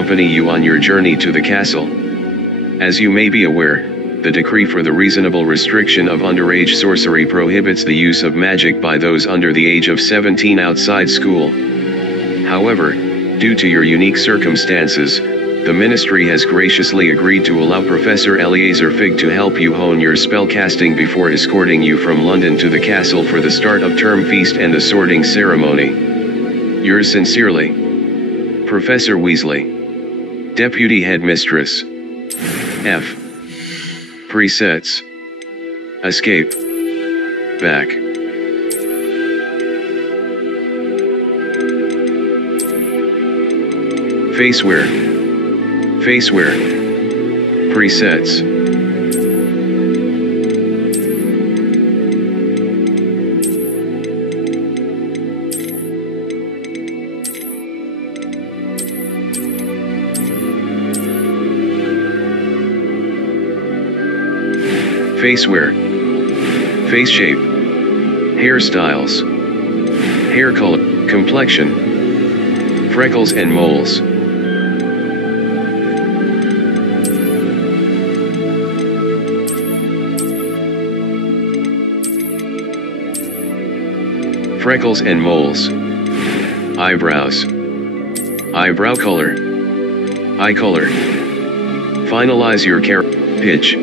accompany you on your journey to the castle. As you may be aware, the decree for the reasonable restriction of underage sorcery prohibits the use of magic by those under the age of 17 outside school. However, due to your unique circumstances, the Ministry has graciously agreed to allow Professor Eleazar Fig to help you hone your spellcasting before escorting you from London to the castle for the start of term feast and the sorting ceremony. Yours sincerely, Professor Weasley. Deputy Headmistress. F. Presets. Escape. Back. Faceware. Faceware. Presets. Faceware. Face shape. Hairstyles. Hair color. Complexion. Freckles and moles. Freckles and moles. Eyebrows. Eyebrow color. Eye color. Finalize your pitch.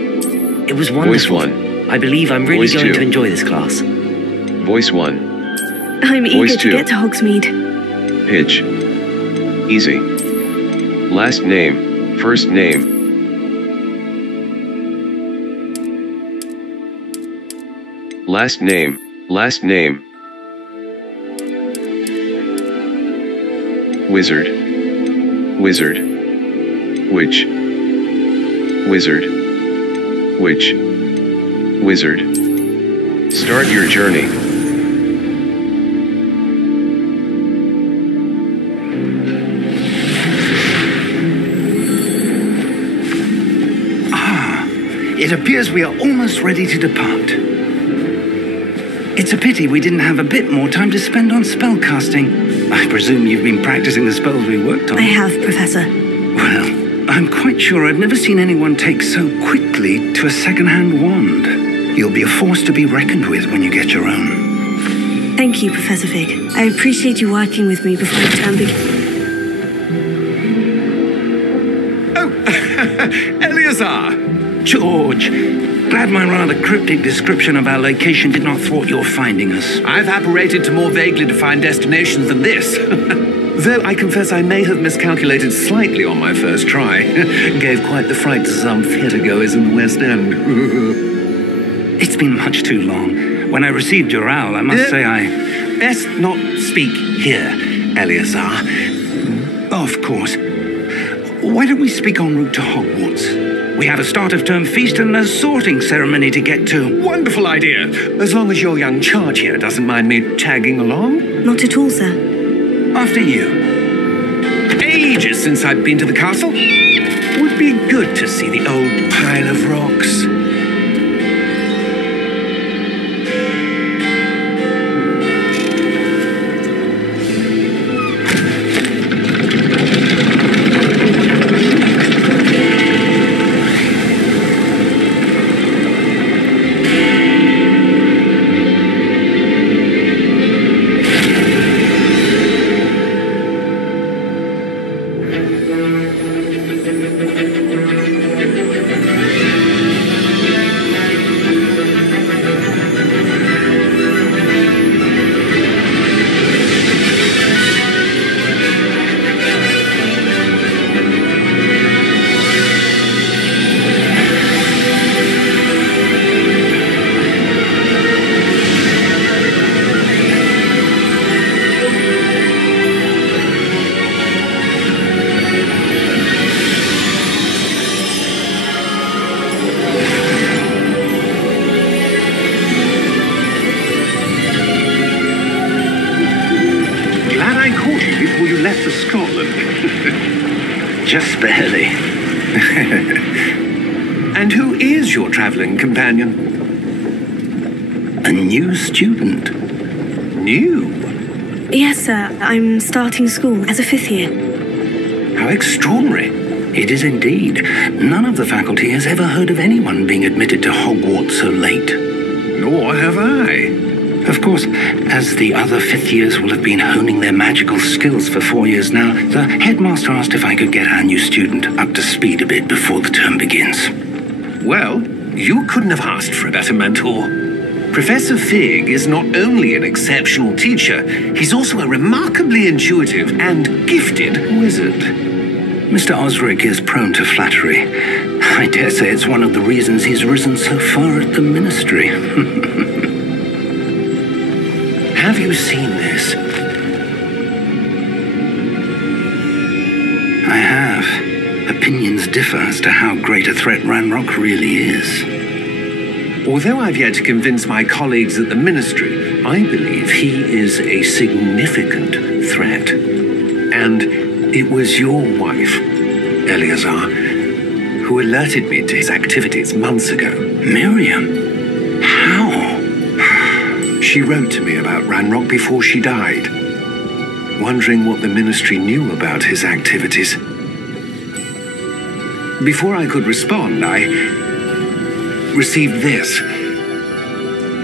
It was wonderful. Voice 1. I believe I'm really Voice going 2. to enjoy this class. Voice 1. I'm Voice eager to 2. get to Hogsmeade. Pitch. Easy. Last name, first name. Last name, last name. Wizard. Wizard. Witch. Wizard. Witch. Wizard. Start your journey. It appears we are almost ready to depart. It's a pity we didn't have a bit more time to spend on spellcasting. I presume you've been practicing the spells we worked on. I have, Professor. Well, I'm quite sure I've never seen anyone take so quickly to a second-hand wand. You'll be a force to be reckoned with when you get your own. Thank you, Professor Fig. I appreciate you working with me before the term begins. Oh, Eleazar! George, glad my rather cryptic description of our location did not thwart your finding us. I've apparated to more vaguely defined destinations than this. Though I confess I may have miscalculated slightly on my first try. Gave quite the fright to some theatregoers in the West End. It's been much too long. When I received your owl, I must say I... Best not speak here, Eleazar. Of course. Why don't we speak en route to Hogwarts? We have a start of term feast and a sorting ceremony to get to. Wonderful idea. As long as your young charge here doesn't mind me tagging along. Not at all, sir. After you. Ages since I've been to the castle. Would be good to see the old pile of rocks. Just barely. And who is your traveling companion? A new student. New? Yes, sir. I'm starting school as a 5th year. How extraordinary. It is indeed. None of the faculty has ever heard of anyone being admitted to Hogwarts so late. Nor have I. Of course, as the other fifth years will have been honing their magical skills for 4 years now, the headmaster asked if I could get our new student up to speed a bit before the term begins. Well, you couldn't have asked for a better mentor. Professor Fig is not only an exceptional teacher, he's also a remarkably intuitive and gifted wizard. Mr. Osric is prone to flattery. I dare say it's one of the reasons he's risen so far at the ministry. Have you seen this? I have. Opinions differ as to how great a threat Ranrock really is. Although I've yet to convince my colleagues at the ministry, I believe he is a significant threat. And it was your wife, Eleazar, who alerted me to his activities months ago. Miriam? How? She wrote to me about Ranrock before she died, wondering what the ministry knew about his activities. Before I could respond, I received this.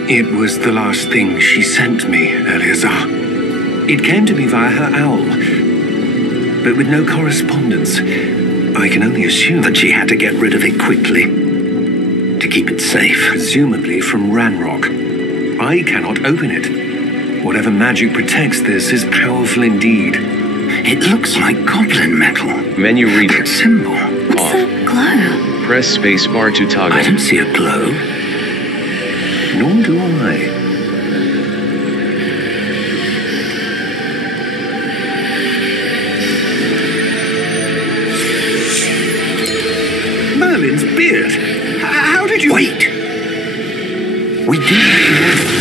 It was the last thing she sent me, Eleazar. It came to me via her owl, but with no correspondence. I can only assume that she had to get rid of it quickly to keep it safe. Presumably from Ranrock. I cannot open it. Whatever magic protects this is powerful indeed. It looks like goblin metal. Menu reader. That symbol. What's that glow? Press spacebar to toggle. I don't see a glow. Nor do I. Merlin's beard. How did you... Wait! We did...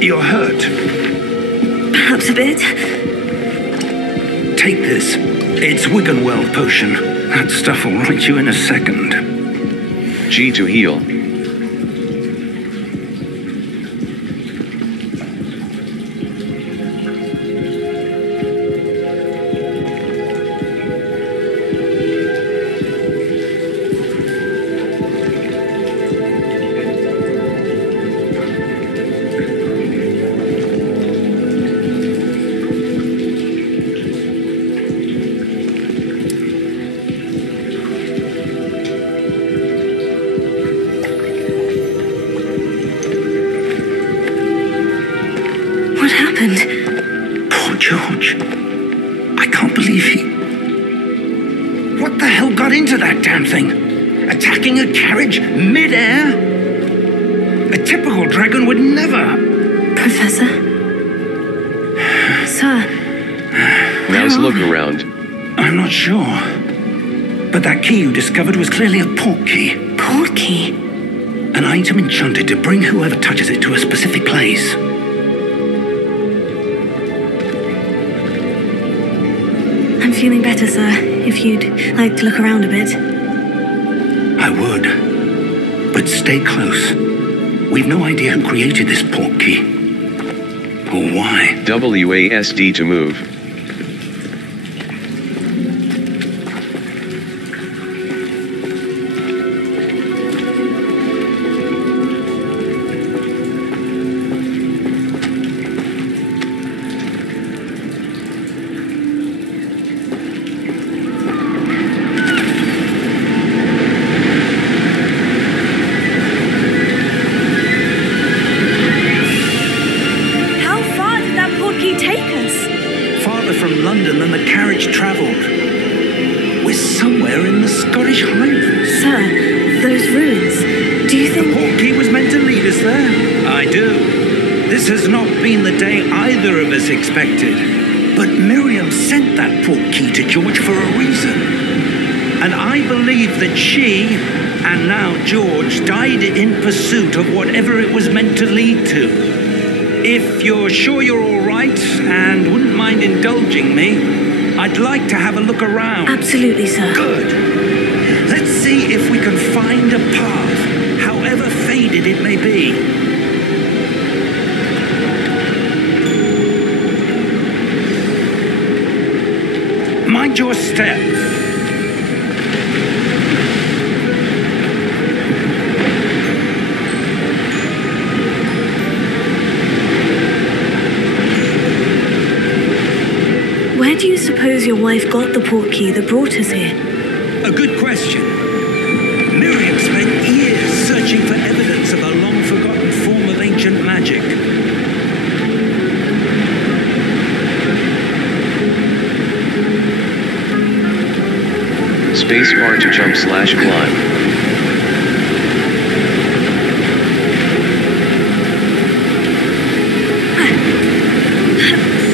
You're hurt. Perhaps a bit. Take this. It's Wiggenweld potion. That stuff will right you in a second. G to heal. Poor George. I can't believe he... What the hell got into that damn thing? Attacking a carriage mid-air? A typical dragon would never... Professor? Sir? Now's look around. I'm not sure. But that key you discovered was clearly a portkey. Portkey? An item enchanted to bring whoever touches it to a specific place. I'm feeling better, sir. If you'd like to look around a bit. I would. But stay close. We've no idea who created this portkey. Or why. WASD to move. from London than the carriage travelled. We're somewhere in the Scottish Highlands. Sir, those ruins, do you think... Portkey was meant to lead us there? I do. This has not been the day either of us expected. But Miriam sent that Portkey to George for a reason. And I believe that she, and now George, died in pursuit of whatever it was meant to lead to. If you're sure you're all right and wouldn't mind indulging me, I'd like to have a look around. Absolutely, sir. Good. Let's see if we can find a path, however faded it may be. Mind your step. Where do you suppose your wife got the portkey that brought us here? A good question. Miriam spent years searching for evidence of a long-forgotten form of ancient magic. Spacebar to jump/climb.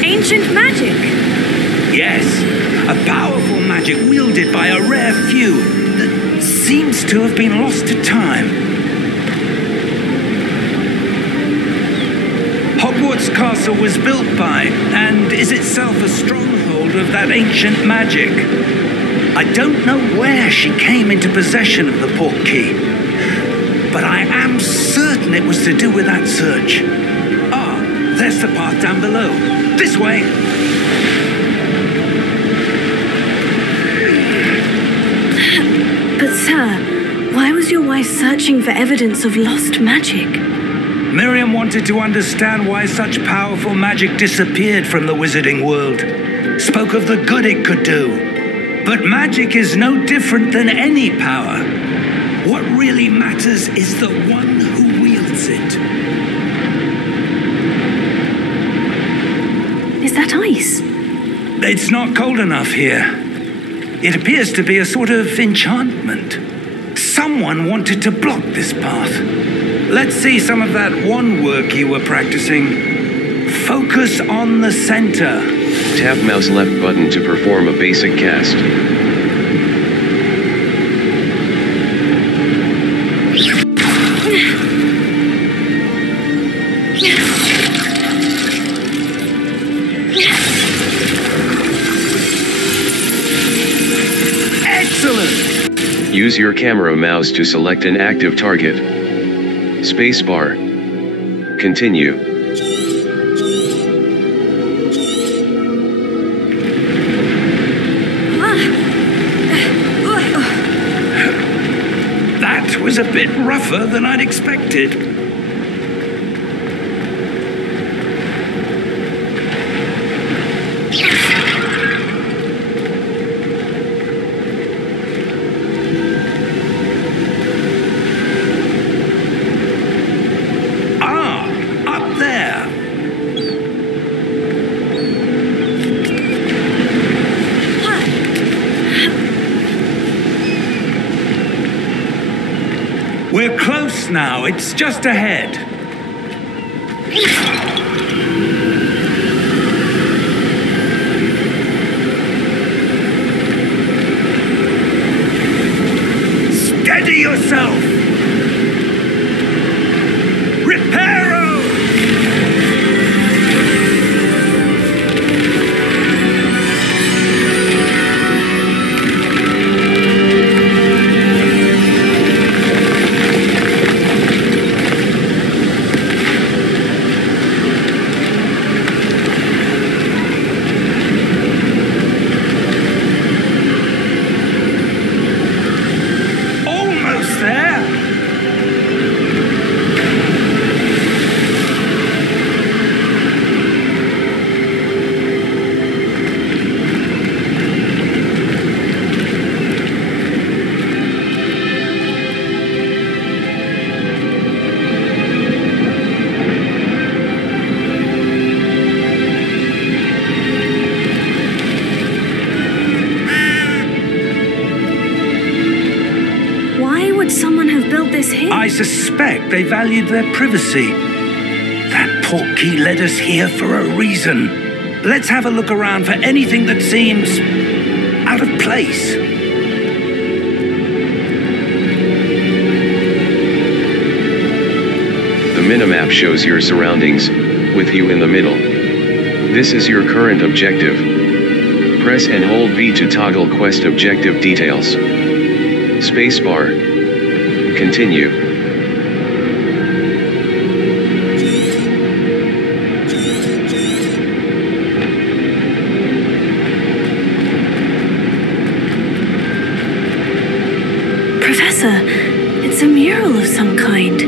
Ancient magic? Yes, a powerful magic wielded by a rare few that seems to have been lost to time. Hogwarts Castle was built by, and is itself a stronghold of that ancient magic. I don't know where she came into possession of the Portkey, but I am certain it was to do with that search. Ah, there's the path down below. This way. But sir, why was your wife searching for evidence of lost magic? Miriam wanted to understand why such powerful magic disappeared from the wizarding world. Spoke of the good it could do. But magic is no different than any power. What really matters is the one who wields it. Is that ice? It's not cold enough here. It appears to be a sort of enchantment. Someone wanted to block this path. Let's see some of that wand work you were practicing. Focus on the center. Tap mouse left button to perform a basic cast. Excellent! Use your camera mouse to select an active target. Spacebar. Continue. That was a bit rougher than I'd expected. We're close now. It's just ahead. Steady yourself. Reparo! have built this here. I suspect they valued their privacy. That Portkey led us here for a reason. Let's have a look around for anything that seems out of place. The minimap shows your surroundings, with you in the middle. This is your current objective. Press and hold V to toggle quest objective details. Spacebar. Continue. Professor, it's a mural of some kind.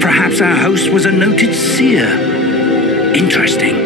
Perhaps our host was a noted seer. Interesting.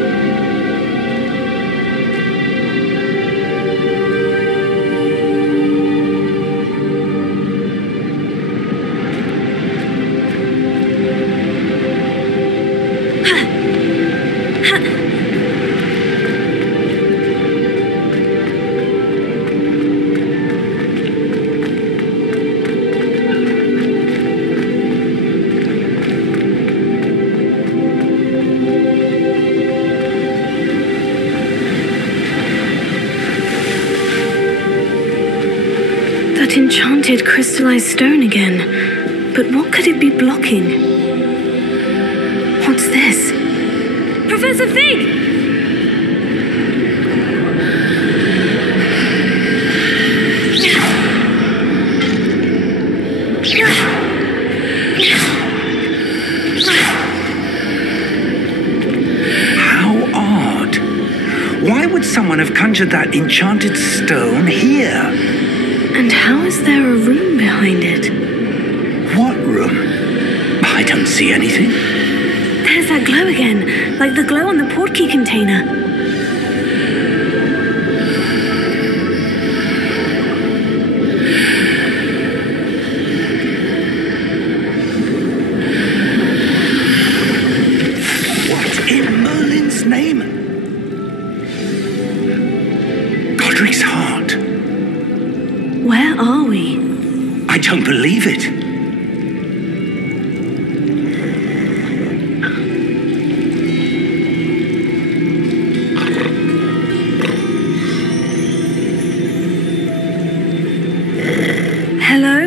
That enchanted crystallized stone again. But what could it be blocking? What's this? Professor Fig! How odd. Why would someone have conjured that enchanted stone here? And how is there a room behind it? What room? I don't see anything. There's that glow again, like the glow on the Portkey container. What in Merlin's name? Godric's heart. Where are we? I don't believe it. Hello?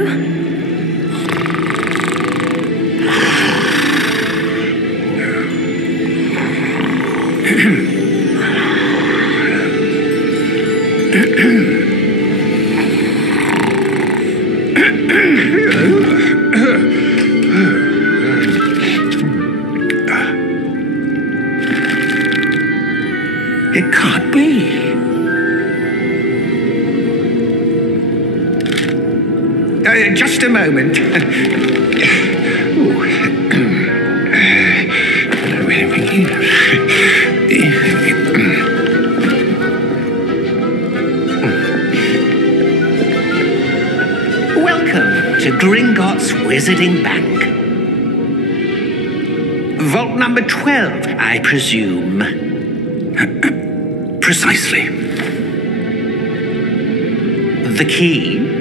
It can't be. Just a moment. Welcome to Gringotts Wizarding Bank. Vault number 12, I presume. Precisely. The key?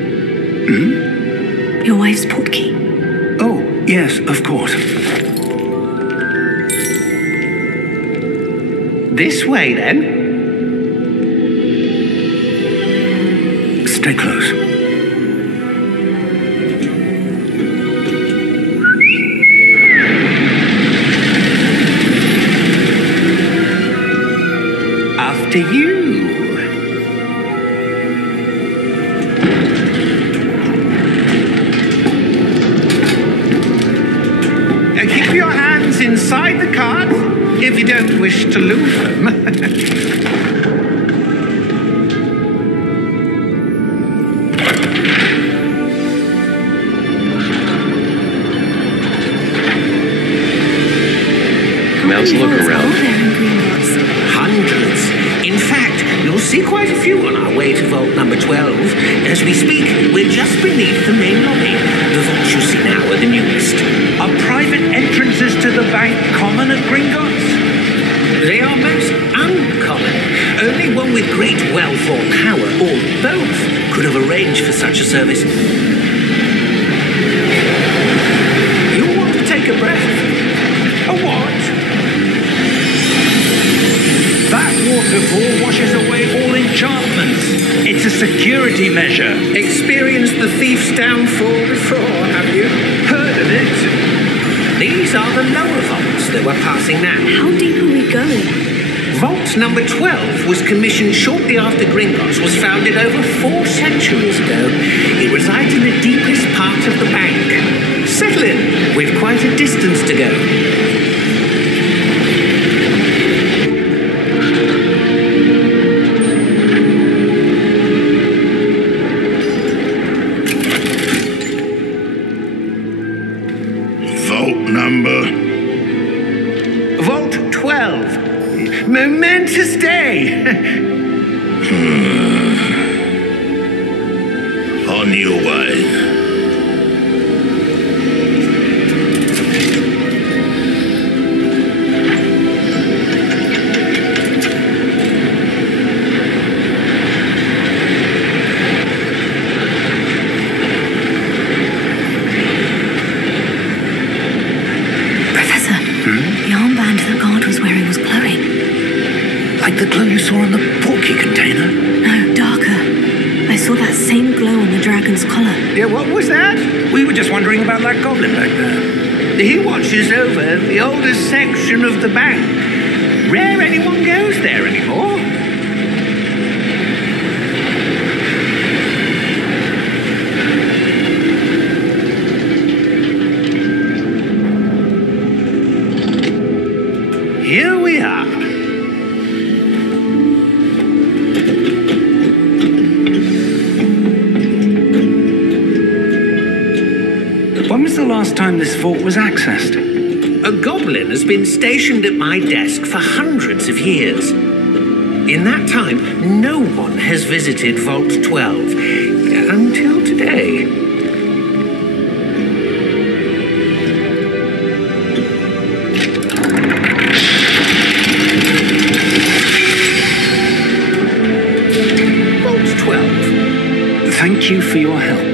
Your wife's Portkey. Oh, yes, of course. This way, then. Stay close. After you. Keep your hands inside the cart if you don't wish to lose them. Mouse, look around. Hundreds. In fact, you'll see quite a few on our way to vault number 12. As we speak, we're just beneath the main lobby. The vaults you see now are the newest. Are private entrances to the bank common at Gringotts? They are most uncommon. Only one with great wealth or power, or both, could have arranged for such a service. before washes away all enchantments. It's a security measure. Experienced the thief's downfall before, have you? Heard of it? These are the lower vaults that we're passing now. How deep are we going? Vault number 12 was commissioned shortly after Gringotts was founded over 4 centuries ago. It resides in the deepest part of the bank. Settle in. We've quite a distance to go. Vault number? Vault 12. Momentous day. On your way. Professor, the armband that guard was wearing was glowing. Like the glow you saw on the Portkey container? No, darker. I saw that same glow on the dragon's collar. Yeah, what was that? We were just wondering about that goblin back there. He watches over the oldest section of the bank. Rare anyone goes there anymore. Here we are. When was the last time this vault was accessed? A goblin has been stationed at my desk for hundreds of years. In that time, no one has visited Vault 12 until today. Vault 12. Thank you for your help.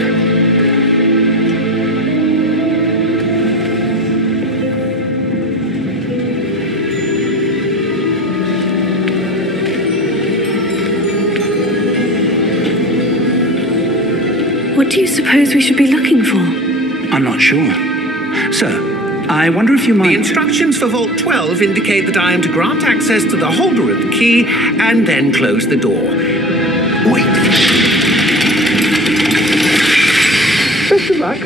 What do you suppose we should be looking for? I'm not sure. Sir, I wonder if you might... The instructions for Vault 12 indicate that I am to grant access to the holder of the key and then close the door. Wait. Best of luck.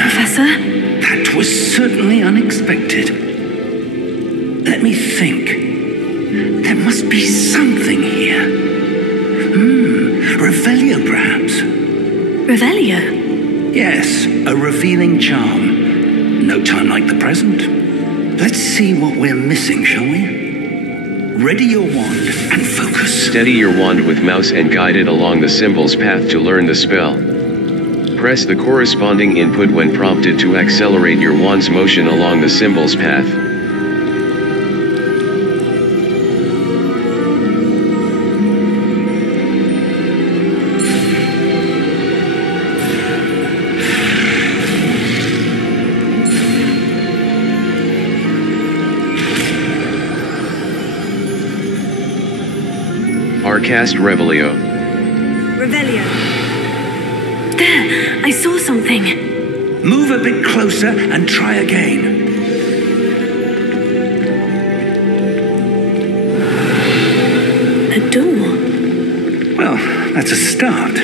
Professor? That was certainly unexpected. Let me think. There must be something here. Revelio, perhaps. Revelio? Yes, a revealing charm. No time like the present. Let's see what we're missing, shall we? Ready your wand and focus. Steady your wand with mouse and guide it along the symbol's path to learn the spell. Press the corresponding input when prompted to accelerate your wand's motion along the symbol's path. Cast Revelio. Revelio. There! I saw something. Move a bit closer and try again. A door. Well, that's a start.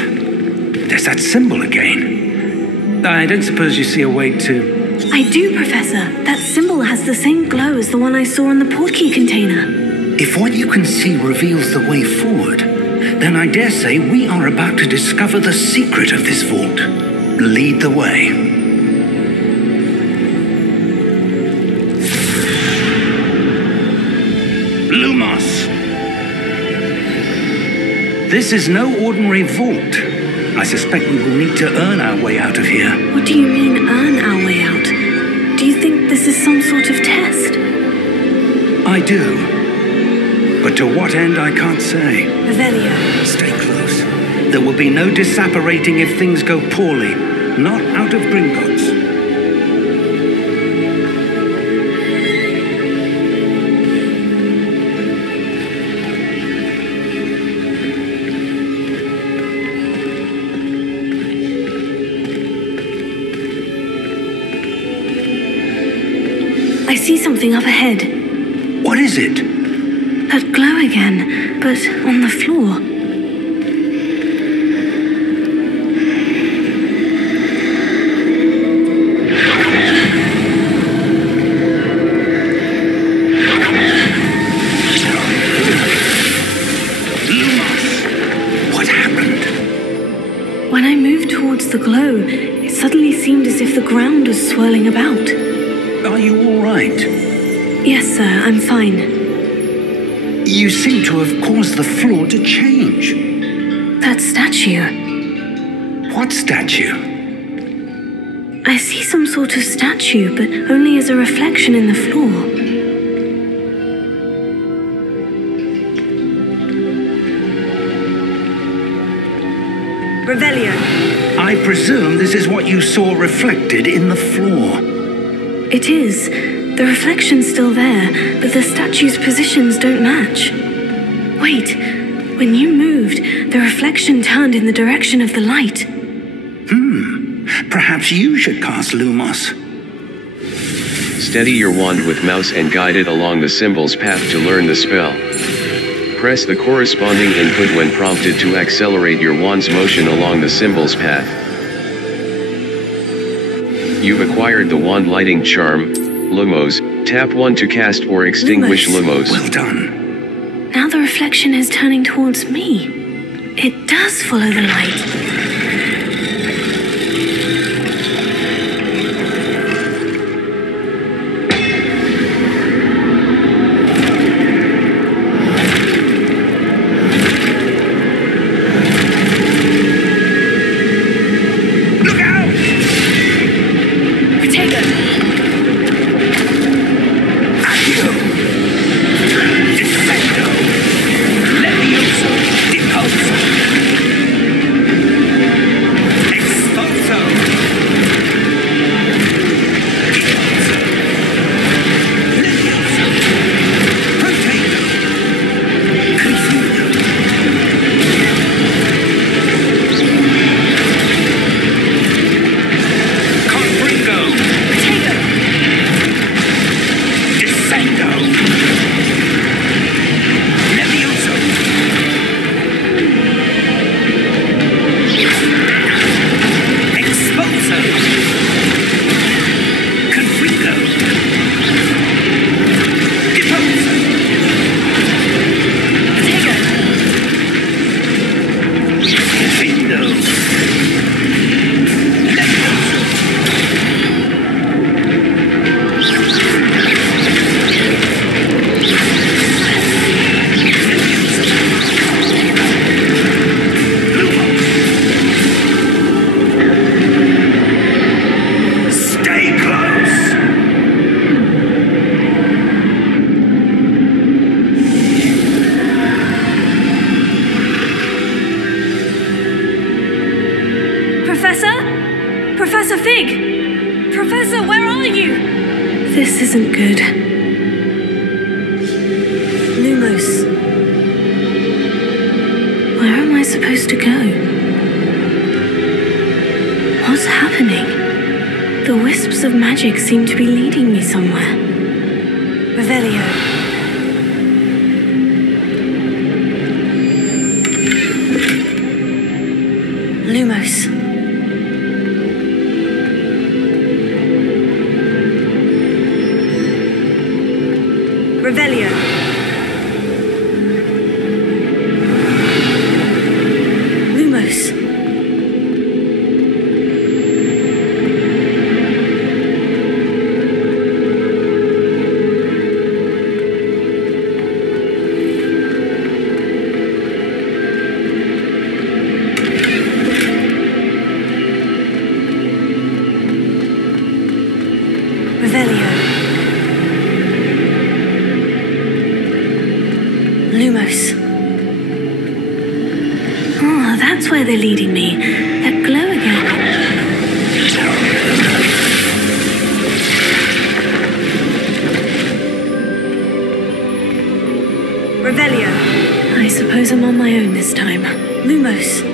There's that symbol again. I don't suppose you see a way to... I do, Professor. That symbol has the same glow as the one I saw on the Portkey container. If what you can see reveals the way forward, then I dare say we are about to discover the secret of this vault. Lead the way. Lumos! This is no ordinary vault. I suspect we will need to earn our way out of here. What do you mean, earn our way out? Do you think this is some sort of test? I do. But to what end, I can't say. Revelio. Stay close. There will be no disapparating if things go poorly. Not out of Gringotts. something up ahead. What is it? That glow again, but on the floor. The glow, it suddenly seemed as if the ground was swirling about. Are you all right? Yes, sir, I'm fine. You seem to have caused the floor to change. That statue. What statue? I see some sort of statue, but only as a reflection in the floor. Revelio. I presume this is what you saw reflected in the floor. It is. The reflection's still there, but the statue's positions don't match. Wait, when you moved, the reflection turned in the direction of the light. Perhaps you should cast Lumos. Steady your wand with mouse and guide it along the symbol's path to learn the spell. Press the corresponding input when prompted to accelerate your wand's motion along the symbol's path. You've acquired the wand lighting charm, Lumos. Tap 1 to cast or extinguish Lumos. Well done. Now the reflection is turning towards me. It does follow the light. This isn't good. Lumos. Where am I supposed to go? What's happening? The wisps of magic seem to be leading me somewhere. Revelio. Lumos. Revelio. Lumos. Revelio. Lumos. Oh, that's where they're leading me. That glow again. Revelio. I suppose I'm on my own this time. Lumos.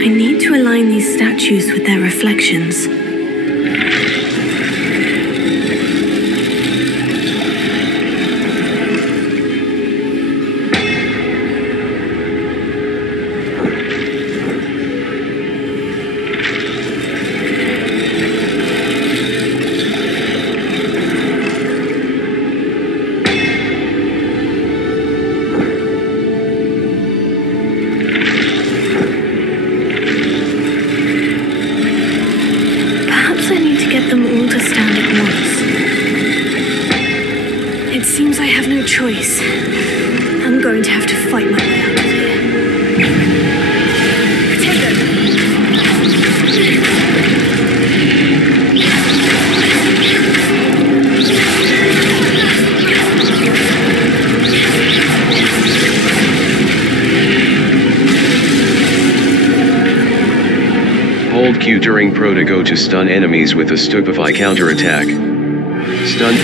I need to align these statues with their reflections. Choice. I'm going to have to fight my way out of here. Hold Q during Protago to stun enemies with a stupefy counterattack. Stun.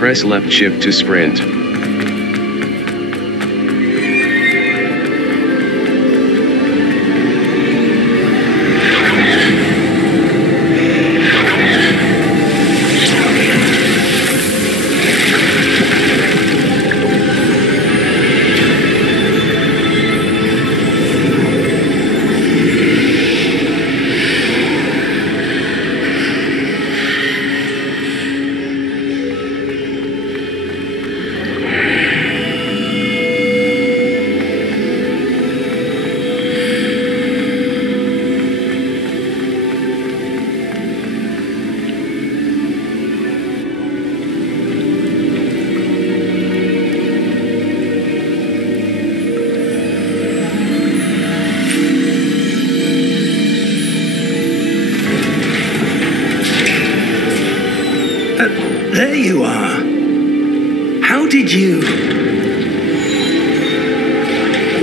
Press left shift to sprint. There you are. How did you...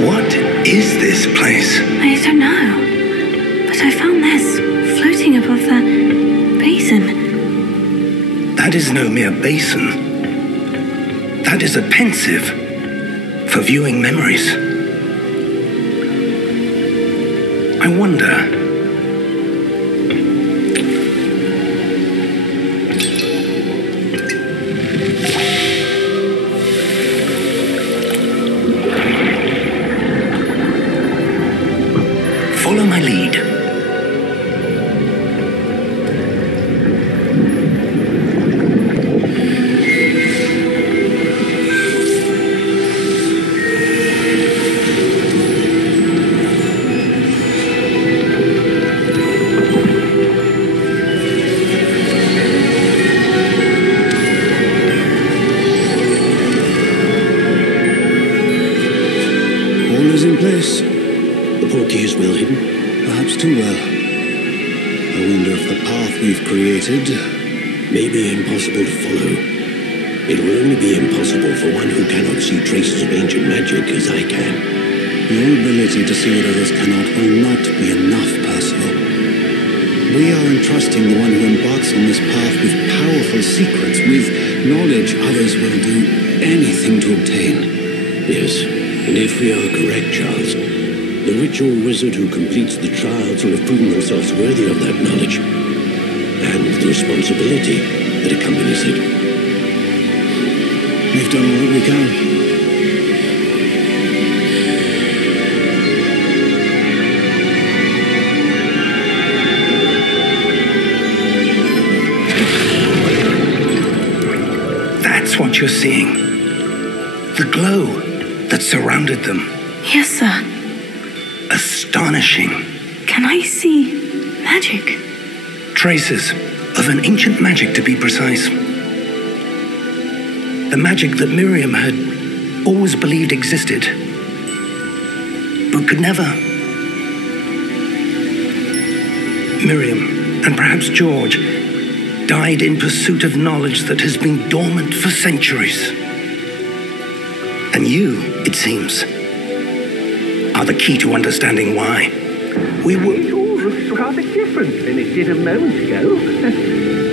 What is this place? I don't know. But I found this floating above that basin. That is no mere basin. That is a pensive for viewing memories. I wonder... Follow my lead. All is in place. The Portkey is well hidden. Perhaps too well. I wonder if the path we've created may be impossible to follow. It will only be impossible for one who cannot see traces of ancient magic as I can. Your ability to see what others cannot will not be enough, Percival. We are entrusting the one who embarks on this path with powerful secrets, with knowledge others will do anything to obtain. Yes, and if we are correct, Charles, the ritual wizard who completes the trials will have proven themselves worthy of that knowledge, and the responsibility that accompanies it. We've done all that we can. That's That's what you're seeing. The glow that surrounded them. Yes, sir. Astonishing. Can I see magic? Traces of an ancient magic, to be precise. The magic that Miriam had always believed existed, but could never. Miriam, and perhaps George, died in pursuit of knowledge that has been dormant for centuries. And you, it seems, are the key to understanding why. It all looks rather different than it did a moment ago.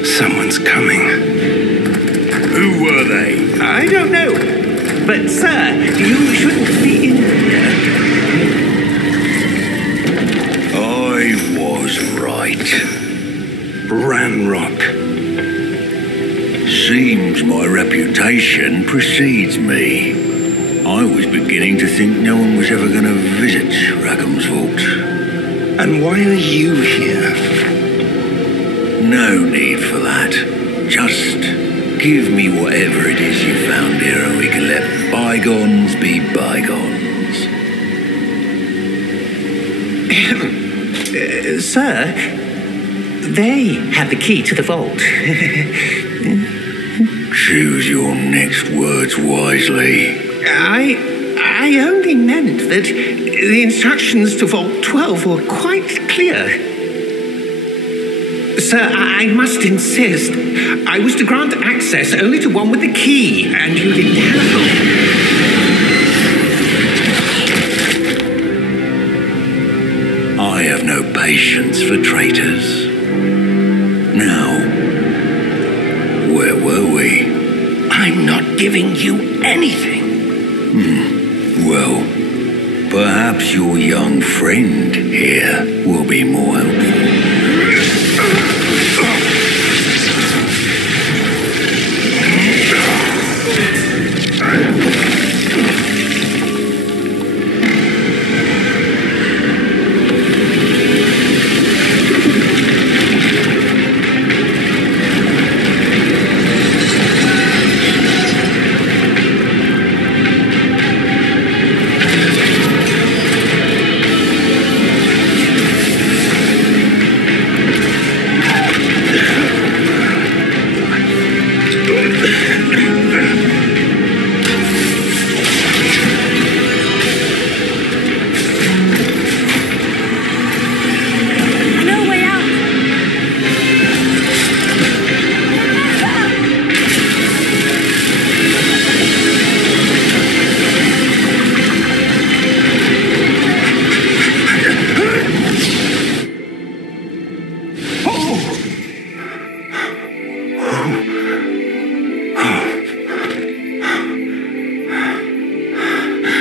Someone's coming. Who were they? I don't know. But, sir, you shouldn't be in here. I was right. Ranrock. Seems my reputation precedes me. I was beginning to think no one was ever going to visit Rackham's vault. And why are you here? No need for that. Just give me whatever it is you found here and we can let bygones be bygones. Sir, they have the key to the vault. Choose your next words wisely. I only meant that the instructions to Vault 12 were quite clear. Sir, I must insist. I was to grant access only to one with the key, and you didn't have them. I have no patience for traitors. Now, where were we? I'm not giving you anything. Well, perhaps your young friend here will be more helpful.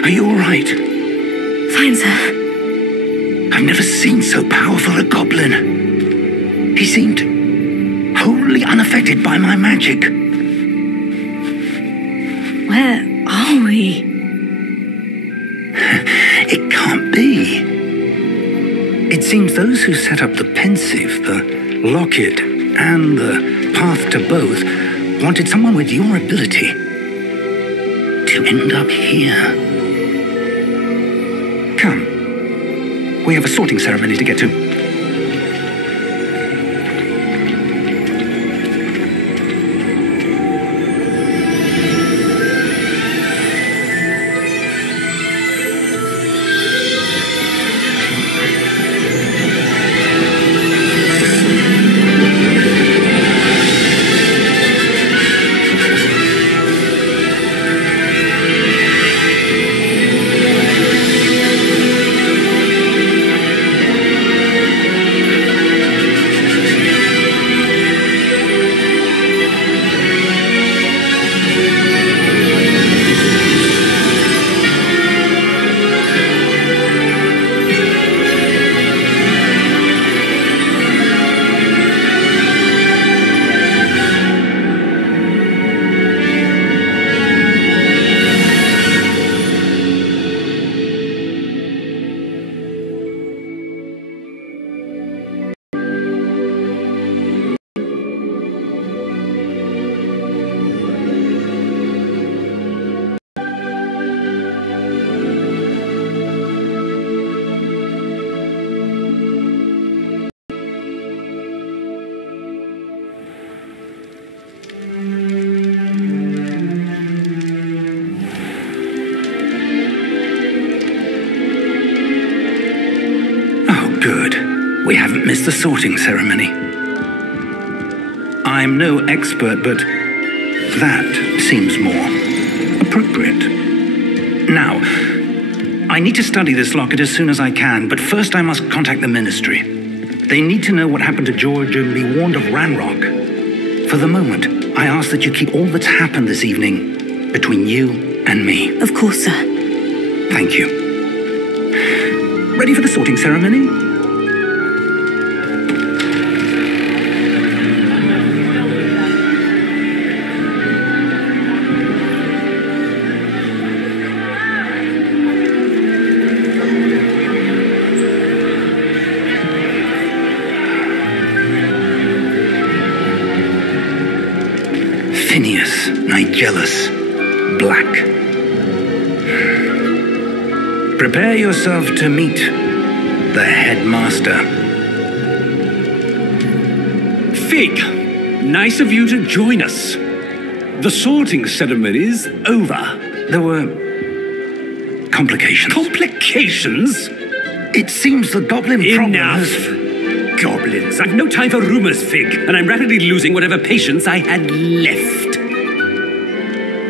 Are you all right? Fine, sir. I've never seen so powerful a goblin. He seemed wholly unaffected by my magic. Where are we? It can't be. It seems those who set up the pensive, the locket, and the path to both wanted someone with your ability to end up here. Come. We have a sorting ceremony to get to. Can't miss the sorting ceremony. I'm no expert, but that seems more appropriate. Now, I need to study this locket as soon as I can, but first I must contact the Ministry. They need to know what happened to George and be warned of Ranrock. For the moment, I ask that you keep all that's happened this evening between you and me. Of course, sir. Thank you. Ready for the sorting ceremony? Phineas, Nigellus, Black. Prepare yourself to meet the headmaster. Fig, nice of you to join us. The sorting ceremony's over. There were complications. Complications? It seems the goblin problem Enough! Goblins. I've no time for rumors, Fig, and I'm rapidly losing whatever patience I had left.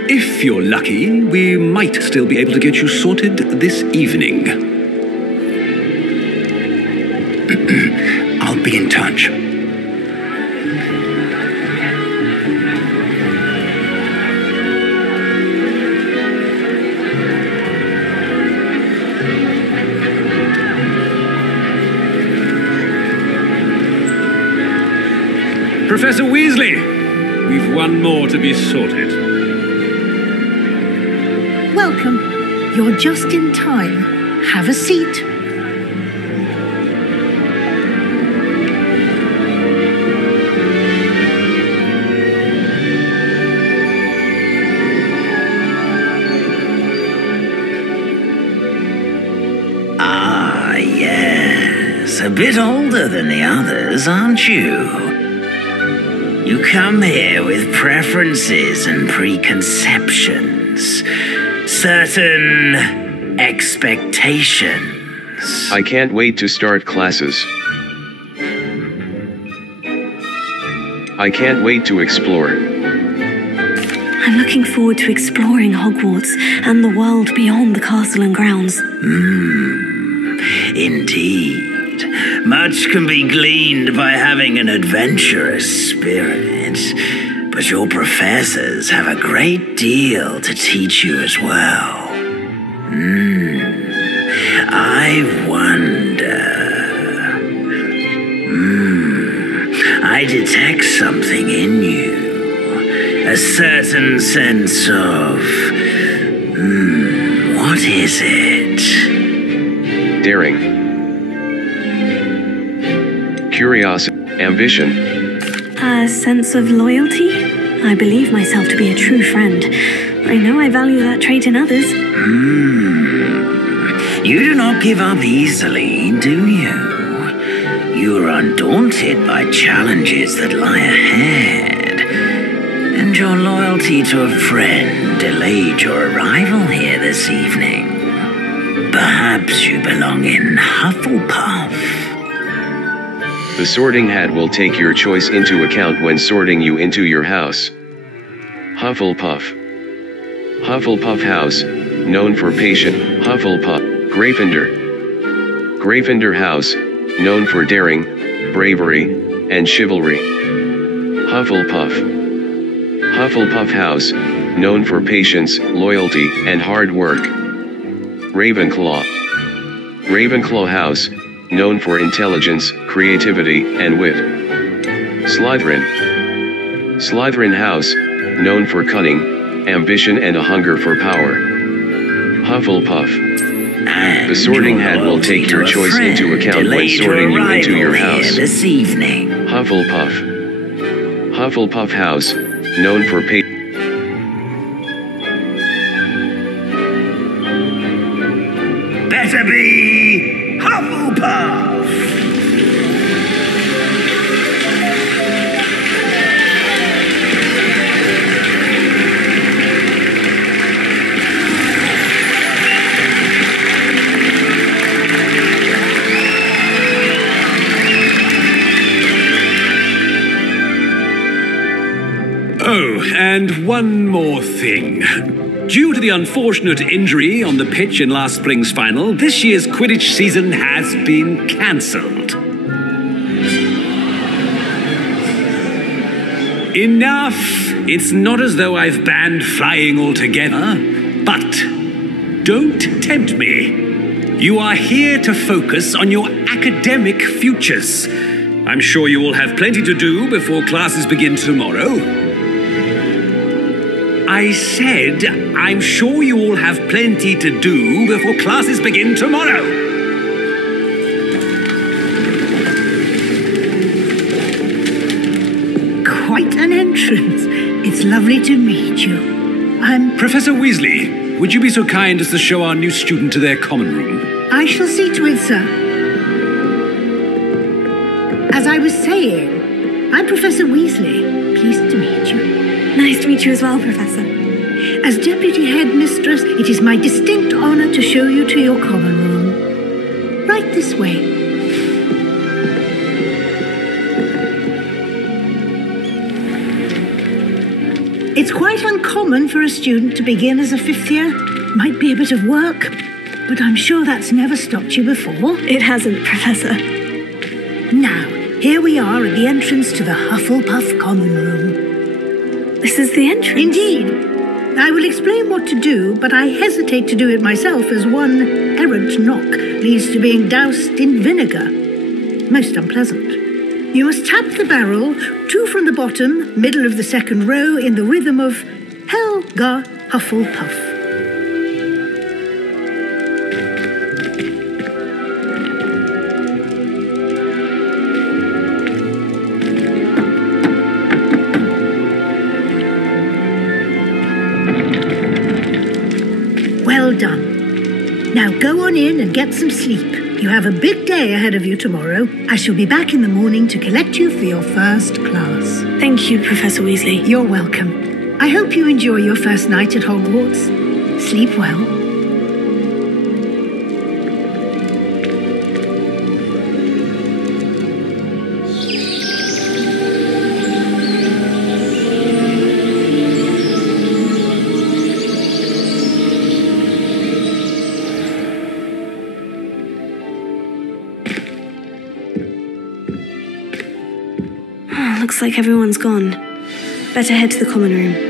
If you're lucky, we might still be able to get you sorted this evening. I'll be in touch. Professor Weasley, we've one more to be sorted. Welcome. You're just in time. Have a seat. Ah, yes. A bit older than the others, aren't you? You come here with preferences and preconceptions. Certain expectations. I can't wait to start classes. I can't wait to explore. I'm looking forward to exploring Hogwarts and the world beyond the castle and grounds. Indeed. Much can be gleaned by having an adventurous spirit, but your professors have a great deal to teach you as well. I wonder... I detect something in you. A certain sense of... what is it? Daring. Curiosity. Ambition. A sense of loyalty? I believe myself to be a true friend. I know I value that trait in others. You do not give up easily, do you? You are undaunted by challenges that lie ahead. And your loyalty to a friend delayed your arrival here this evening. Perhaps you belong in Hufflepuff. The sorting hat will take your choice into account when sorting you into your house. Hufflepuff. Hufflepuff House, known for patient. Hufflepuff. Gryffindor. Gryffindor House, known for daring, bravery, and chivalry. Hufflepuff. Hufflepuff House, known for patience, loyalty, and hard work. Ravenclaw. Ravenclaw House, known for intelligence, creativity, and wit. Slytherin. Slytherin House, known for cunning, ambition, and a hunger for power. Hufflepuff. The sorting hat will take your choice into account when sorting you into your house. This evening. Hufflepuff. Hufflepuff House, known for Better be Hufflepuff! And one more thing. Due to the unfortunate injury on the pitch in last spring's final, this year's Quidditch season has been cancelled. Enough! It's not as though I've banned flying altogether, but don't tempt me. You are here to focus on your academic futures. I'm sure you will have plenty to do before classes begin tomorrow. I said, I'm sure you all have plenty to do before classes begin tomorrow. Quite an entrance. It's lovely to meet you. I'm Professor Weasley, would you be so kind as to show our new student to their common room? I shall see to it, sir. As I was saying, I'm Professor Weasley. Pleased to meet you. Nice to meet you as well, Professor. As Deputy Headmistress, it is my distinct honor to show you to your common room. Right this way. It's quite uncommon for a student to begin as a fifth year. Might be a bit of work, but I'm sure that's never stopped you before. It hasn't, Professor. Now, here we are at the entrance to the Hufflepuff Common Room. This is the entrance? Indeed. I will explain what to do, but I hesitate to do it myself as one errant knock leads to being doused in vinegar. Most unpleasant. You must tap the barrel, 2 from the bottom, middle of the second row, in the rhythm of Helga Hufflepuff. Well done. Now go on in and get some sleep. You have a big day ahead of you tomorrow. I shall be back in the morning to collect you for your first class. Thank you, Professor Weasley. You're welcome. I hope you enjoy your first night at Hogwarts. Sleep well. Looks like everyone's gone. Better head to the common room.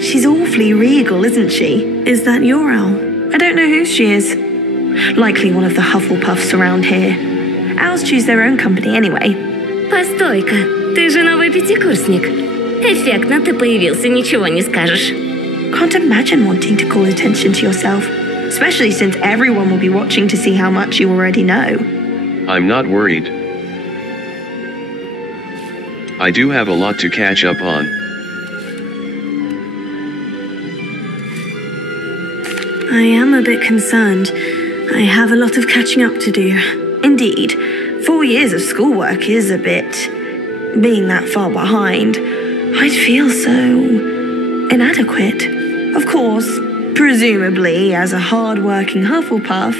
She's awfully regal, isn't she? Is that your owl? I don't know who she is. Likely one of the Hufflepuffs around here. Owls choose their own company anyway. Постой-ка, ты же новый пятикурсник. Эффектно ты появился, ничего не скажешь. Can't imagine wanting to call attention to yourself, especially since everyone will be watching to see how much you already know. I'm not worried. I do have a lot to catch up on. I am a bit concerned. I have a lot of catching up to do. Indeed. 4 years of schoolwork is a bit... being that far behind. I'd feel so... inadequate. Of course, presumably, as a hard-working Hufflepuff,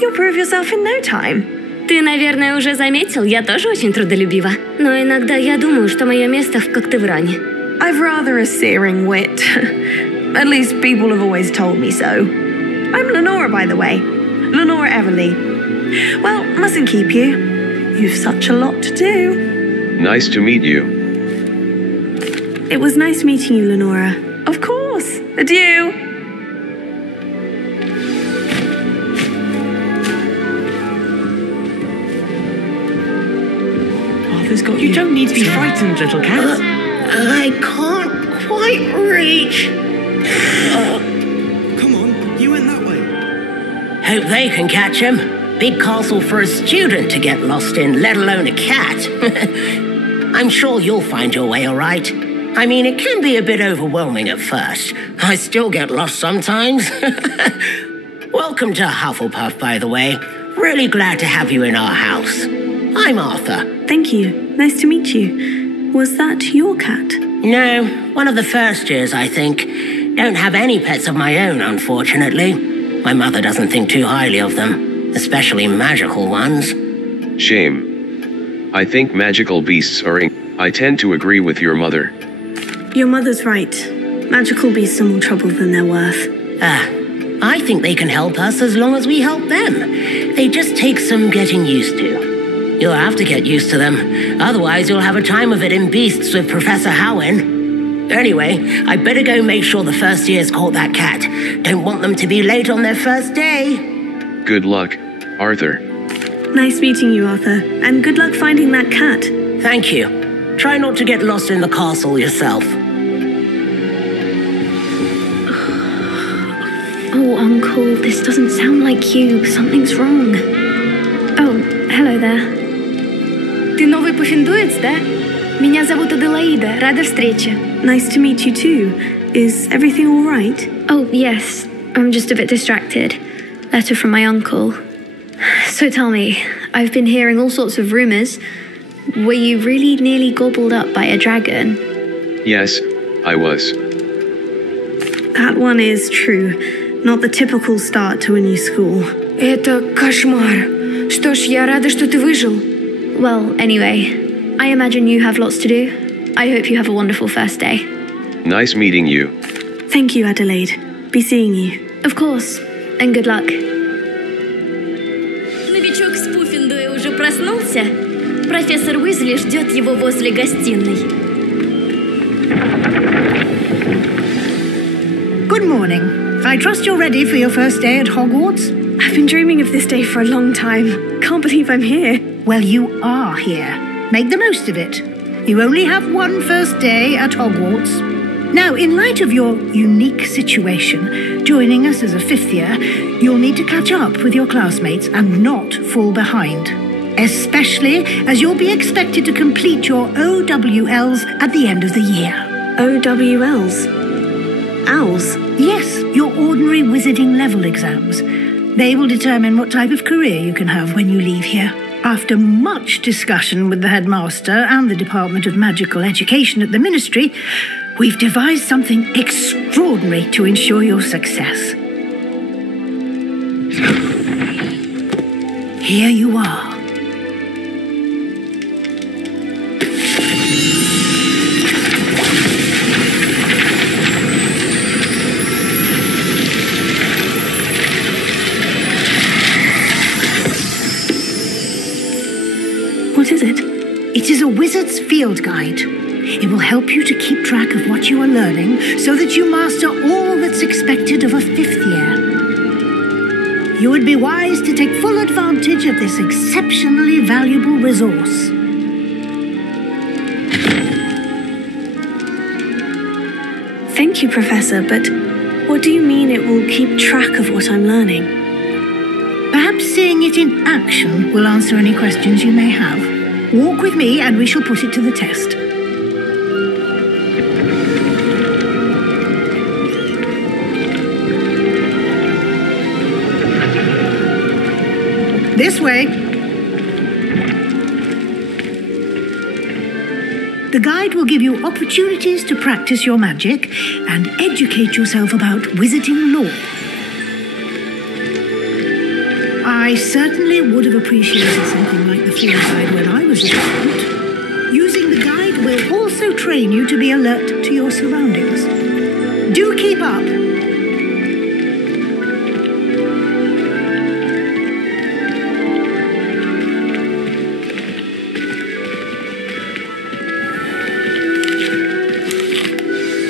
you'll prove yourself in no time. Ты, наверное, уже заметил, я тоже очень трудолюбива. Но иногда я думаю, что мое место в Когтевране. I've rather a searing wit. At least people have always told me so. I'm Lenora, by the way. Lenora Everly. Well, mustn't keep you. You've such a lot to do. Nice to meet you. It was nice meeting you, Lenora. Of course. Adieu. You don't need to be frightened, little cat. I can't quite quite reach. Come on, you went that way. Hope they can catch him. Big castle for a student to get lost in, let alone a cat. I'm sure you'll find your way all right. I mean, it can be a bit overwhelming at first. I still get lost sometimes. Welcome to Hufflepuff, by the way. Really glad to have you in our house. I'm Arthur. Thank you. Nice to meet you. Was that your cat? No, one of the first years, I think. Don't have any pets of my own, unfortunately. My mother doesn't think too highly of them, especially magical ones. Shame. I think magical beasts are I tend to agree with your mother. Your mother's right. Magical beasts are more trouble than they're worth. I think they can help us as long as we help them. They just take some getting used to. You'll have to get used to them. Otherwise, you'll have a time of it in Beasts with Professor Howin. Anyway, I better go make sure the first years caught that cat. Don't want them to be late on their first day. Good luck, Arthur. Nice meeting you, Arthur. And good luck finding that cat. Thank you. Try not to get lost in the castle yourself. Oh, Uncle, this doesn't sound like you. Something's wrong. Oh, hello there. Ты новый пуффендуец, да? Меня зовут Аделаида. Рада встрече. Nice to meet you too. Is everything all right? Oh, yes. I'm just a bit distracted. Letter from my uncle. So tell me, I've been hearing all sorts of rumors. Were you really nearly gobbled up by a dragon? Yes, I was. That one is true. Not the typical start to a new school. Это кошмар. Что ж, я рада, что ты выжил. Well, anyway, I imagine you have lots to do. I hope you have a wonderful first day. Nice meeting you. Thank you, Adelaide. Be seeing you. Of course, and good luck. Новичок с Пуффендуя уже проснулся? Профессор Уизли ждет его возле гостиной. Good morning. I trust you're ready for your first day at Hogwarts? I've been dreaming of this day for a long time. Can't believe I'm here. Well, you are here. Make the most of it. You only have one first day at Hogwarts. Now, in light of your unique situation, joining us as a fifth year, you'll need to catch up with your classmates and not fall behind. Especially as you'll be expected to complete your OWLs at the end of the year. OWLs? Owls? Yes, your ordinary wizarding level exams. They will determine what type of career you can have when you leave here. After much discussion with the headmaster and the Department of Magical Education at the Ministry, we've devised something extraordinary to ensure your success. Here you are. What is it? It is a wizard's field guide. It will help you to keep track of what you are learning so that you master all that's expected of a fifth year. You would be wise to take full advantage of this exceptionally valuable resource. Thank you, Professor, but what do you mean it will keep track of what I'm learning? Perhaps seeing it in action will answer any questions you may have. Walk with me and we shall put it to the test. This way. The guide will give you opportunities to practice your magic and educate yourself about wizarding lore. I certainly would have appreciated something like the field guide when I was a student. Using the guide will also train you to be alert to your surroundings. Do keep up.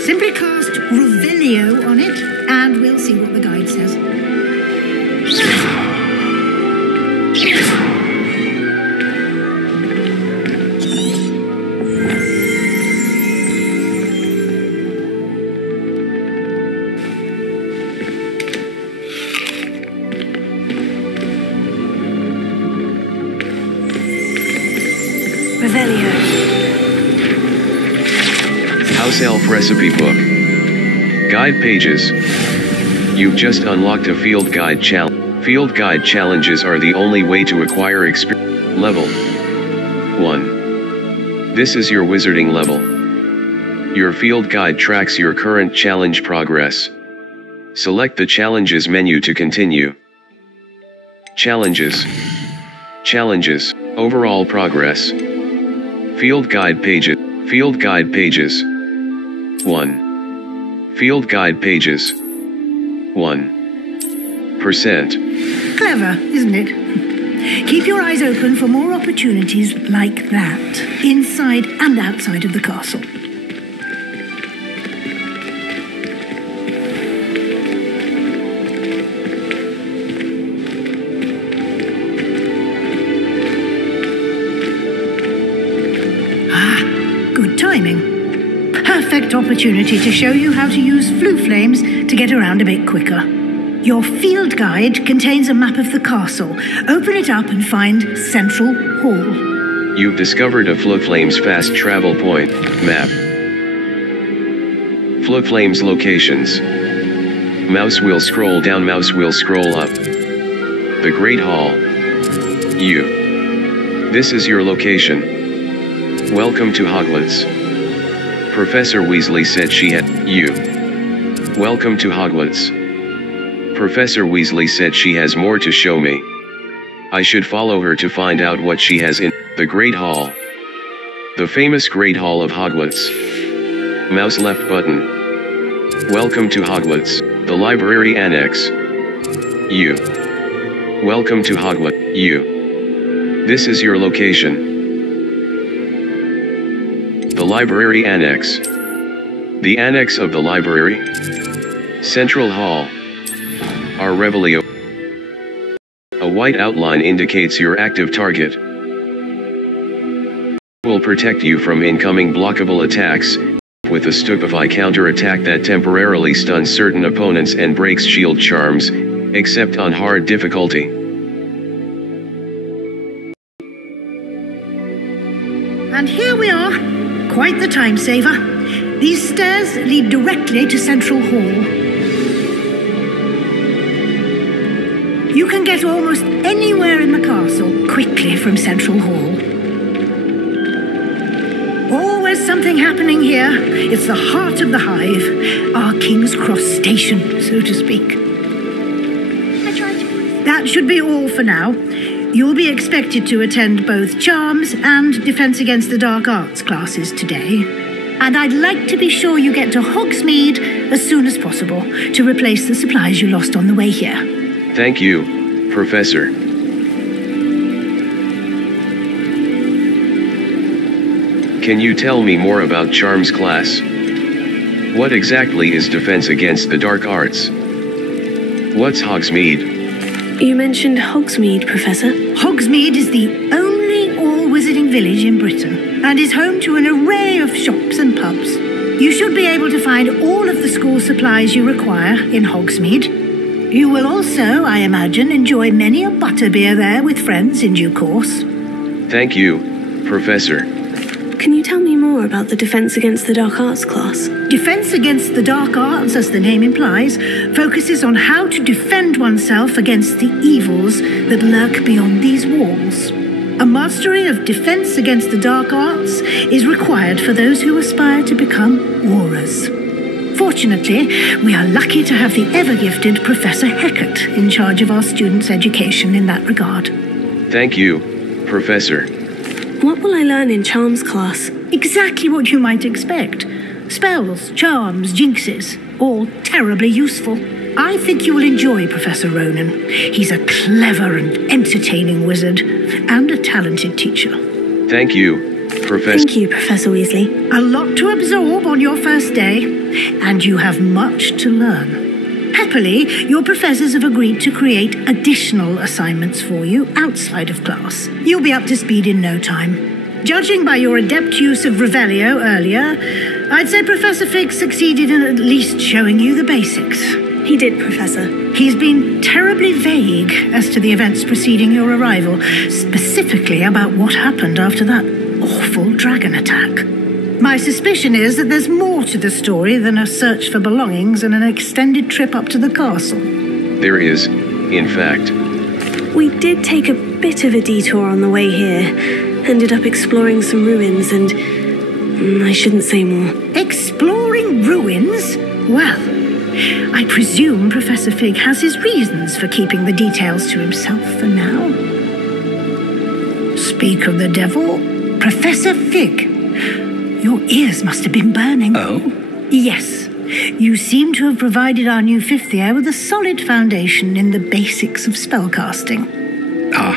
Simply cast Revelio on it, and we'll see what the guide says. recipe book. Guide pages. You've just unlocked a field guide challenge. Field guide challenges are the only way to acquire experience. Level 1. This is your wizarding level. Your field guide tracks your current challenge progress. Select the Challenges menu to continue. Challenges. Challenges. Overall progress. Field guide pages. Field guide pages. 1. Field guide pages. 1%. Clever, isn't it? Keep your eyes open for more opportunities like that, inside and outside of the castle. Good timing. Perfect opportunity to show you how to use flue flames to get around a bit quicker. Your field guide contains a map of the castle. Open it up and find Central Hall. You've discovered a Flue Flames fast travel point map. Flue Flames locations. Mouse wheel scroll down, mouse wheel scroll up. The Great Hall. This is your location. Welcome to Hogwarts. Professor Weasley said she had Welcome to Hogwarts. Professor Weasley said she has more to show me. I should follow her to find out what she has in the Great Hall. The famous Great Hall of Hogwarts. Mouse left button. Welcome to Hogwarts. The Library Annex. Welcome to Hogwarts. This is your location. The Library Annex. The Annex of the Library. Central Hall. Our Revelio. A white outline indicates your active target. Will protect you from incoming blockable attacks, with a Stupefy counter-attack that temporarily stuns certain opponents and breaks shield charms, except on hard difficulty. And here we are. Quite the time saver. These stairs lead directly to Central Hall. You can get almost anywhere in the castle quickly from Central Hall. Always something happening here. It's the heart of the hive, our King's Cross station, so to speak. That should be all for now. You'll be expected to attend both Charms and Defense Against the Dark Arts classes today. And I'd like to be sure you get to Hogsmeade as soon as possible to replace the supplies you lost on the way here. Thank you, Professor. Can you tell me more about Charms class? What exactly is Defense Against the Dark Arts? What's Hogsmeade? You mentioned Hogsmeade, Professor. Hogsmeade is the only all-wizarding village in Britain and is home to an array of shops and pubs. You should be able to find all of the school supplies you require in Hogsmeade. You will also, I imagine, enjoy many a butterbeer there with friends in due course. Thank you, Professor. Can you tell me more about the Defense Against the Dark Arts class? Defense Against the Dark Arts, as the name implies, focuses on how to defend oneself against the evils that lurk beyond these walls. A mastery of Defense Against the Dark Arts is required for those who aspire to become aurors. Fortunately, we are lucky to have the ever-gifted Professor Hecat in charge of our students' education in that regard. Thank you, Professor. What will I learn in Charms class? Exactly what you might expect. Spells, charms, jinxes, all terribly useful. I think you will enjoy Professor Ronan. He's a clever and entertaining wizard, and a talented teacher. Thank you, Professor. Thank you, Professor Weasley. A lot to absorb on your first day, and you have much to learn. Happily, your professors have agreed to create additional assignments for you outside of class. You'll be up to speed in no time. Judging by your adept use of Revelio earlier, I'd say Professor Fig succeeded in at least showing you the basics. He did, Professor. He's been terribly vague as to the events preceding your arrival, specifically about what happened after that awful dragon attack. My suspicion is that there's more to the story than a search for belongings and an extended trip up to the castle. There is, in fact. We did take a bit of a detour on the way here. Ended up exploring some ruins and... I shouldn't say more. Exploring ruins? Well, I presume Professor Fig has his reasons for keeping the details to himself for now. Speak of the devil, Professor Fig. Your ears must have been burning. Oh? Yes. You seem to have provided our new fifth year with a solid foundation in the basics of spellcasting. Ah,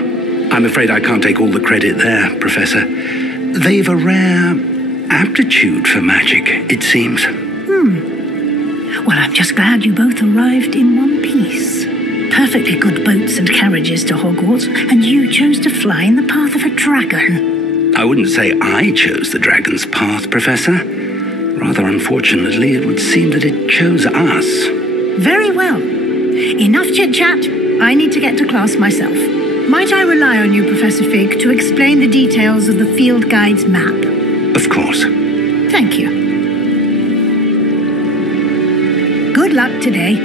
I'm afraid I can't take all the credit there, Professor. They've a rare aptitude for magic, it seems. Well, I'm just glad you both arrived in one piece. Perfectly good boats and carriages to Hogwarts, and you chose to fly in the path of a dragon. I wouldn't say I chose the dragon's path, Professor. Rather unfortunately, it would seem that it chose us. Very well. Enough chit-chat. I need to get to class myself. Might I rely on you, Professor Fig, to explain the details of the field guide's map? Of course. Thank you. Good luck today.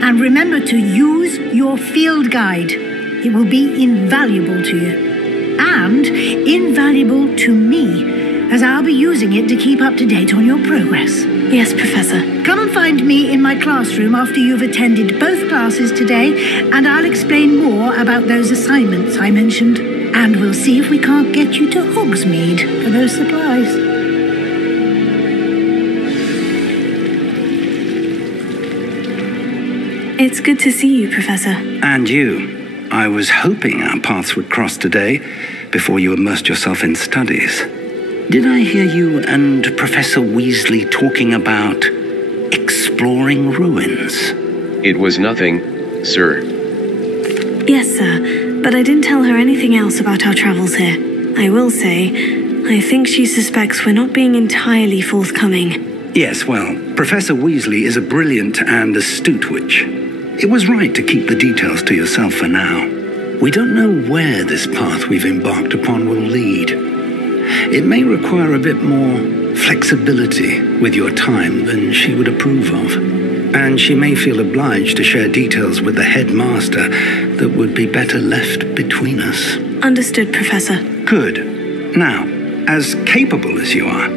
And remember to use your field guide. It will be invaluable to you. And invaluable to me, as I'll be using it to keep up to date on your progress. Yes, Professor. Come and find me in my classroom after you've attended both classes today, and I'll explain more about those assignments I mentioned. And we'll see if we can't get you to Hogsmeade for those supplies. It's good to see you, Professor. And you. I was hoping our paths would cross today, before you immersed yourself in studies. Did I hear you and Professor Weasley talking about exploring ruins? It was nothing, sir. Yes, sir, but I didn't tell her anything else about our travels here. I will say, I think she suspects we're not being entirely forthcoming. Yes, well, Professor Weasley is a brilliant and astute witch. It was right to keep the details to yourself for now. We don't know where this path we've embarked upon will lead. It may require a bit more flexibility with your time than she would approve of. And she may feel obliged to share details with the headmaster that would be better left between us. Understood, Professor. Good. Now, as capable as you are,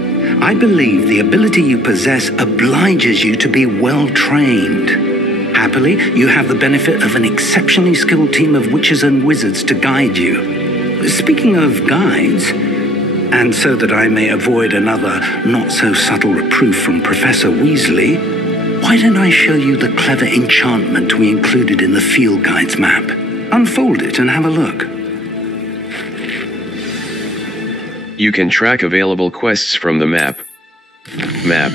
I believe the ability you possess obliges you to be well trained. Happily, you have the benefit of an exceptionally skilled team of witches and wizards to guide you. Speaking of guides, and so that I may avoid another not-so-subtle reproof from Professor Weasley, why don't I show you the clever enchantment we included in the field guide's map? Unfold it and have a look. You can track available quests from the map. Map.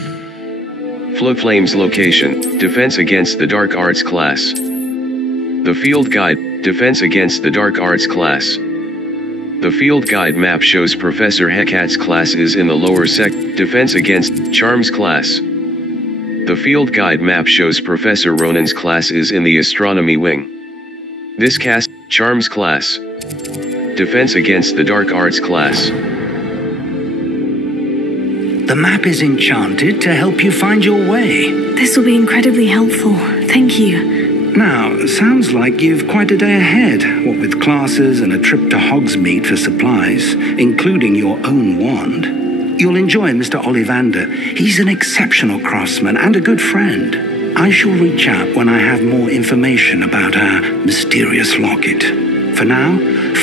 Flowflame's location, defense against the dark arts class. The field guide, defense against the dark arts class. The field guide map shows Professor Hecat's class is in the lower defense against charms class. The field guide map shows Professor Ronan's class is in the astronomy wing. This cast, charms class. Defense against the dark arts class. The map is enchanted to help you find your way. This will be incredibly helpful. Thank you. Now, sounds like you've quite a day ahead, what with classes and a trip to Hogsmeade for supplies, including your own wand. You'll enjoy Mr. Ollivander. He's an exceptional craftsman and a good friend. I shall reach out when I have more information about our mysterious locket. For now,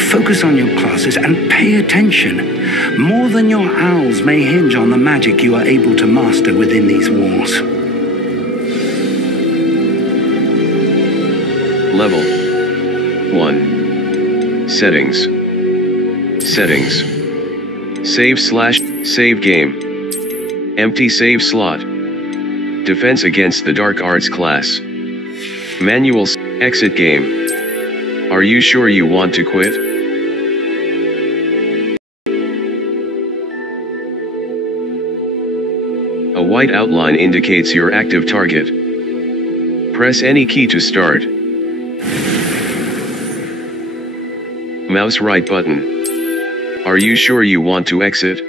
focus on your classes and pay attention. More than your owls may hinge on the magic you are able to master within these walls. Level 1. Settings. Settings. Save game. Empty save slot. Defense against the dark arts class. Manual exit game. Are you sure you want to quit? A white outline indicates your active target. Press any key to start. Mouse right button. Are you sure you want to exit?